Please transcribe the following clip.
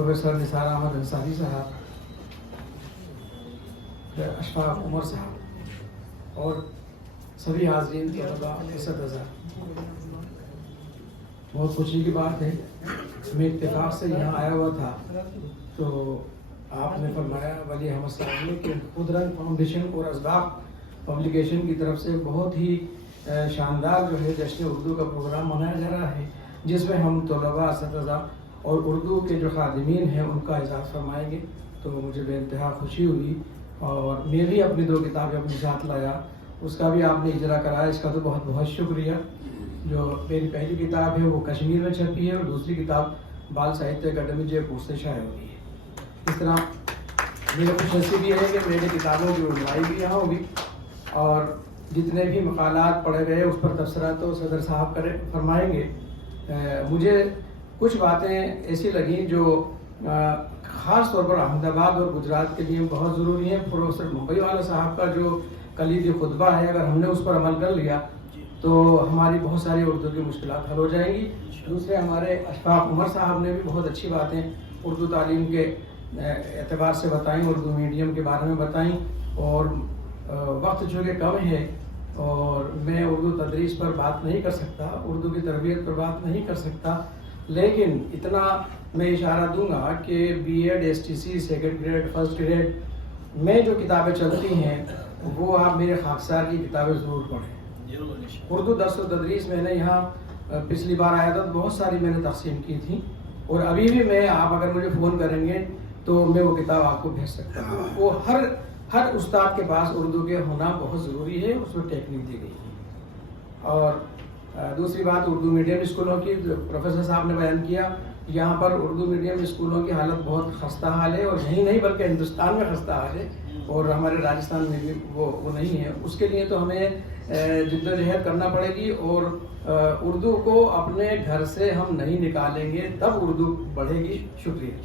Professor Nisar Ahmad Ansari साहब, अशफाक उमर साहब और सभी हाज़रीन तलबा असतिज़ा, बहुत खुशी की बात है। मैं इत्तेफाक से यहाँ आया हुआ था तो आपने फरमाया वली अहमद साहब ने कि खुदरंग फाउंडेशन और असबाब पब्लिकेशन की तरफ से बहुत ही शानदार जो है जश्न उर्दू का प्रोग्राम मनाया जा रहा है, जिसमें हम तलबा असतिज़ा और उर्दू के जो खादिमीन हैं उनका इजाज़ फरमाएंगे। तो मुझे बेइंतहा खुशी हुई और मैं भी अपनी 2 किताबें अपने साथ लाया, उसका भी आपने इजरा कराया, इसका तो बहुत बहुत शुक्रिया। जो मेरी पहली किताब है वो कश्मीर में छपी है और दूसरी किताब बाल साहित्य अकादमी जयपुर से शाये हुई है। इस तरह मेरी खुशनसीबी है कि मेरी किताबों की उड़ाई भी यहाँ होगी और जितने भी मकालात पढ़े गए उस पर तबसरा तो सदर साहब फरमाएंगे। मुझे कुछ बातें ऐसी लगी जो ख़ास तौर पर अहमदाबाद और गुजरात के लिए बहुत ज़रूरी है। प्रोफेसर मुंबई वाला साहब का जो कलीदी खुतबा है, अगर हमने उस पर अमल कर लिया तो हमारी बहुत सारी उर्दू की मुश्किलात हल हो जाएंगी। दूसरे हमारे अशफाक उमर साहब ने भी बहुत अच्छी बातें उर्दू तालीम के एतबार से बताई, उर्दू मीडियम के बारे में बताई। और वक्त चूँकि कम है और मैं उर्दू तदरीस पर बात नहीं कर सकता, उर्दू की तरबियत पर बात नहीं कर सकता, लेकिन इतना मैं इशारा दूंगा कि BEd, STC, second grade, first grade में जो किताबें चलती हैं वो आप मेरे खाकसार की किताबें ज़रूर पढ़ें। उर्दू दर्स व तदरीस मैंने यहाँ पिछली बार आया था तो बहुत सारी मैंने तक़सीम की थी और अभी भी मैं, आप अगर मुझे फ़ोन करेंगे तो मैं वो किताब आपको भेज सकता हूँ। वो हर उस्ताद के पास उर्दू के होना बहुत ज़रूरी है, उसमें टेक्निक दी गई है। और दूसरी बात उर्दू मीडियम स्कूलों की, प्रोफेसर साहब ने बयान किया, यहाँ पर उर्दू मीडियम स्कूलों की हालत बहुत खस्ता हाल है और यहीं नहीं बल्कि हिंदुस्तान में खस्ता हाल है और हमारे राजस्थान में भी वो नहीं है। उसके लिए तो हमें जिद्दोजहद करना पड़ेगी और उर्दू को अपने घर से हम नहीं निकालेंगे तब उर्दू बढ़ेगी। शुक्रिया।